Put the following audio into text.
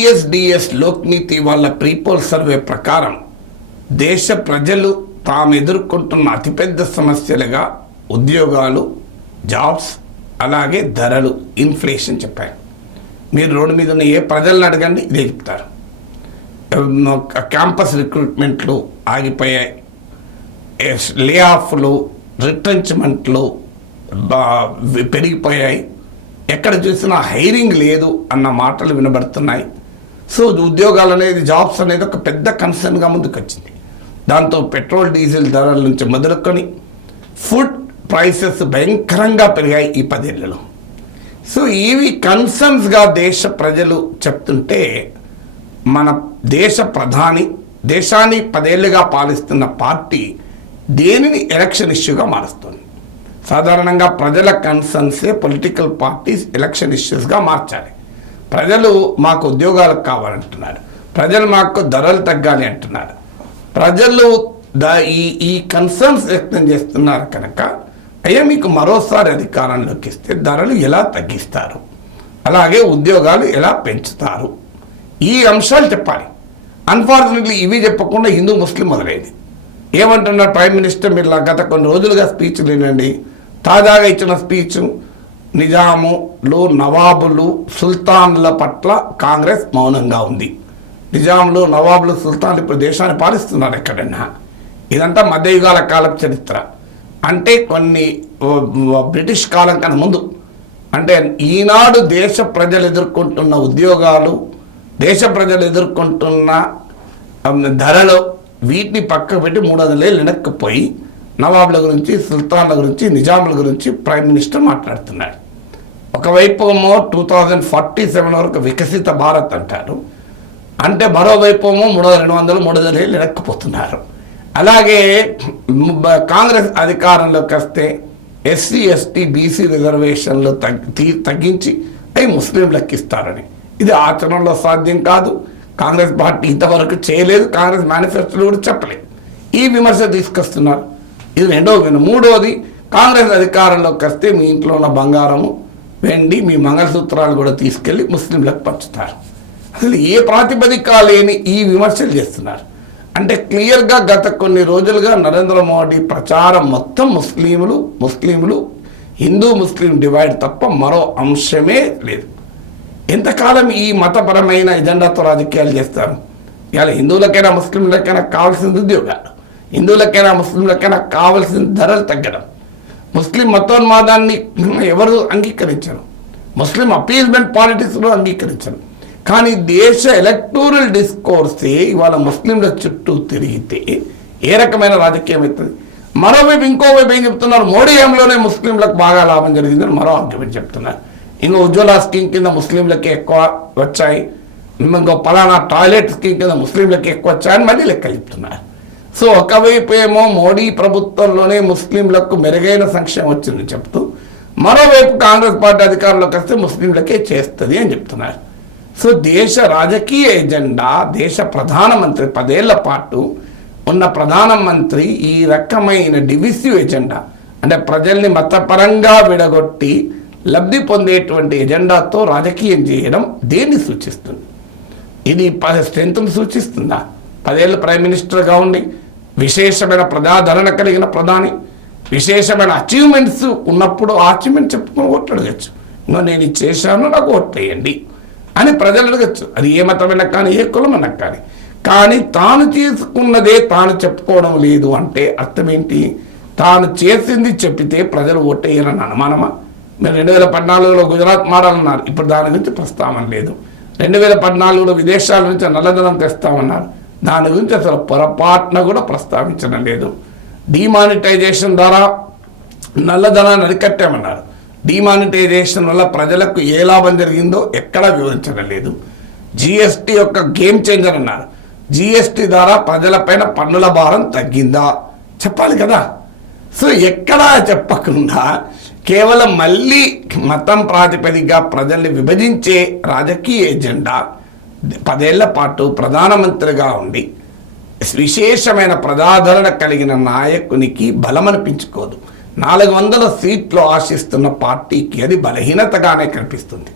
CSDS Lokniti వాళ్ళ prepoll survey ప్రకారం దేశ ప్రజలు తాము ఎదుర్కొంటున్న అతిపెద్ద సమస్యలుగా ఉద్యోగాలు, జాబ్స్, అలాగే ధరలు, ఇన్ఫ్లేషన్ చెప్పారు. మీరు రోడ్డు మీద ఉన్న ఏ ప్రజలను అడగండి ఇదే చెప్తారు. క్యాంపస్ రిక్రూట్మెంట్లు ఆగిపోయాయి, లే ఆఫ్లు, రిట్రెంచ్మెంట్లు పెరిగిపోయాయి, ఎక్కడ చూసినా హైరింగ్ లేదు అన్న మాటలు వినబడుతున్నాయి. సో ఉద్యోగాలు అనేది, జాబ్స్ అనేది ఒక పెద్ద కన్సర్న్గా ముందుకు వచ్చింది. దాంతో పెట్రోల్, డీజిల్ ధరల నుంచి మొదలుకొని ఫుడ్ ప్రైసెస్ భయంకరంగా పెరిగాయి ఈ 10 ఏళ్లలో. సో ఇవి కన్సర్న్స్గా దేశ ప్రజలు చెప్తుంటే, మన దేశ ప్రధాని దేశాన్ని 10 ఏళ్లుగా పాలిస్తున్న పార్టీ దేనిని ఎలక్షన్ ఇష్యూగా మారుస్తుంది. సాధారణంగా ప్రజల కన్సర్న్సే పొలిటికల్ పార్టీస్ ఎలక్షన్ ఇష్యూస్గా మార్చాలి. ప్రజలు మాకు ఉద్యోగాలు కావాలంటున్నారు, ప్రజలు మాకు ధరలు తగ్గాలి అంటున్నారు. ప్రజలు ఈ కన్సర్న్స్ వ్యక్తం చేస్తున్నారు కనుక, అయ్యా మీకు మరోసారి అధికారంలోకి ఇస్తే ధరలు ఎలా తగ్గిస్తారు, అలాగే ఉద్యోగాలు ఎలా పెంచుతారు, ఈ అంశాలు చెప్పాలి. అన్ఫార్చునేట్లీ ఇవి చెప్పకుండా హిందూ ముస్లిం మొదలైంది. ఏమంటున్నారు ప్రైమ్ మినిస్టర్, మీరు గత కొన్ని రోజులుగా స్పీచ్ వినండి. తాజాగా ఇచ్చిన స్పీచ్, నిజాములు, నవాబులు, సుల్తాన్ల పట్ల కాంగ్రెస్ మౌనంగా ఉంది. నిజాములు, నవాబులు, సుల్తాన్లు ఇప్పుడు దేశాన్ని పాలిస్తున్నారు ఎక్కడన్నా. ఇదంతా మధ్యయుగాల కాలపు చరిత్ర. అంటే కొన్ని బ్రిటిష్ కాలం కన్నా ముందు. అంటే ఈనాడు దేశ ప్రజలు ఎదుర్కొంటున్న ఉద్యోగాలు, దేశ ప్రజలు ఎదుర్కొంటున్న ధరలు, వీటిని పక్కకు పెట్టి 300 ఏళ్ళు వెనక్కిపోయి నవాబుల గురించి, సుల్తాన్ల గురించి, నిజాముల గురించి ప్రైమ్ మినిస్టర్ మాట్లాడుతున్నాడు. ఒకవైపు ఏమో 2047 వరకు వికసిత భారత్ అంటారు, అంటే మరోవైపు ఏమో 300 ఏళ్ళు వెనక్కిపోతున్నారు. అలాగే కాంగ్రెస్ అధికారంలోకి వస్తే ఎస్సీ, ఎస్టీ, బీసీ రిజర్వేషన్లు తగ్గించి అవి ముస్లింలకు ఇస్తారని. ఇది ఆచరణలో సాధ్యం కాదు. కాంగ్రెస్ పార్టీ ఇంతవరకు చేయలేదు, కాంగ్రెస్ మేనిఫెస్టోలో కూడా చెప్పలేదు. ఈ విమర్శ తీసుకొస్తున్నారు. ఇది రెండవ. మూడవది, కాంగ్రెస్ అధికారంలోకి వస్తే మీ ఇంట్లో ఉన్న బంగారము, వెండి, మీ మంగళసూత్రాలు కూడా తీసుకెళ్ళి ముస్లింలకు పంచుతారు. అసలు ఏ ప్రాతిపదిక లేని ఈ విమర్శలు చేస్తున్నారు. అంటే క్లియర్గా గత కొన్ని రోజులుగా నరేంద్ర మోడీ ప్రచారం మొత్తం ముస్లింలు హిందూ ముస్లిం డివైడ్ తప్ప మరో అంశమే లేదు. ఎంతకాలం ఈ మతపరమైన ఎజెండాతో రాజకీయాలు చేస్తారు? ఇవాళ హిందువులకైనా ముస్లింలకైనా కావాల్సింది ఉద్యోగాలు, హిందువులకైనా ముస్లింలకైనా కావాల్సిన ధరలు తగ్గడం. ముస్లిం మతోన్మాదాన్ని ఎవరు అంగీకరించరు, ముస్లిం అపీల్మెంట్ పాలిటిక్స్లో అంగీకరించరు. కానీ దేశ ఎలక్టోరల్ డిస్కోర్సే ఇవాళ ముస్లింల చుట్టూ తిరిగితే ఏ రకమైన రాజకీయం అవుతుంది? మరోవైపు ఇంకోవైపు ఏం చెప్తున్నారు? మోడీ హయాంలోనే ముస్లింలకు బాగా లాభం జరిగిందని మరో ఆర్గ్యుమెంట్ చెప్తున్నారు. ఇంకో ఉజ్వల స్కీమ్ కింద ముస్లింలకి ఎక్కువ వచ్చాయి, ఇంకో పలానా టాయిలెట్ స్కీమ్ కింద ముస్లింలకి ఎక్కువ వచ్చాయని మళ్ళీ లెక్క చెప్తున్నారు. సో ఒకవైపు ఏమో మోడీ ప్రభుత్వంలోనే ముస్లింలకు మెరుగైన సంక్షేమం వచ్చింది చెప్తూ, మరోవైపు కాంగ్రెస్ పార్టీ అధికారంలోకి వస్తే ముస్లింలకే చేస్తుంది అని చెప్తున్నారు. సో దేశ రాజకీయ ఎజెండా, దేశ ప్రధానమంత్రి 10 ఏళ్ల పాటు ఉన్న ప్రధానమంత్రి ఈ రకమైన డివిసివ్ ఎజెండా, అంటే ప్రజల్ని మతపరంగా విడగొట్టి లబ్ధి పొందేటువంటి ఎజెండాతో రాజకీయం చేయడం దేన్ని సూచిస్తుంది? ఇది స్ట్రెంత్ను సూచిస్తుందా? 10 ఏళ్ళు ప్రైమ్ మినిస్టర్గా ఉండి విశేషమైన ప్రజాదరణ కలిగిన ప్రధాని, విశేషమైన అచీవ్మెంట్స్ ఉన్నప్పుడు ఆ అచీవ్మెంట్ చెప్పుకొని ఓట్లు అడగచ్చు. ఇంకా నేను ఇది చేశాను, నాకు ఓట్లు వేయండి అని ప్రజలు అడగచ్చు. అది ఏ మతమైనా కానీ, ఏ కులమైనా కానీ. కానీ తాను చేసుకున్నదే తాను చెప్పుకోవడం లేదు అంటే అర్థం ఏంటి? తాను చేసింది చెప్పితే ప్రజలు ఓటేయాలని అనుమానమా? మీరు 2014లో గుజరాత్ మారాలన్నారు, ఇప్పుడు దాని గురించి ప్రస్తావన లేదు. 2014లో విదేశాల నుంచి నల్లధనం తెస్తామన్నారు, దాని గురించి అసలు పొరపాటున కూడా ప్రస్తావించడం లేదు. డిమానిటైజేషన్ ద్వారా నల్లధనాన్ని అరికట్టామన్నారు, డిమానిటైజేషన్ వల్ల ప్రజలకు ఏ లాభం జరిగిందో ఎక్కడా వివరించడం లేదు. జిఎస్టీ యొక్క గేమ్ చేంజర్ అన్నారు, జిఎస్టీ ద్వారా ప్రజలపైన పన్నుల భారం తగ్గిందా చెప్పాలి కదా. సో ఎక్కడా చెప్పకుండా కేవలం మళ్ళీ మతం ప్రాతిపదికగా ప్రజల్ని విభజించే రాజకీయ ఎజెండా 10 ఏళ్ల పాటు ప్రధానమంత్రిగా ఉండి విశేషమైన ప్రజాదరణ కలిగిన నాయకునికి బలమనిపించుకోదు. 400 సీట్లు ఆశిస్తున్న పార్టీకి అది బలహీనతగానే కనిపిస్తుంది.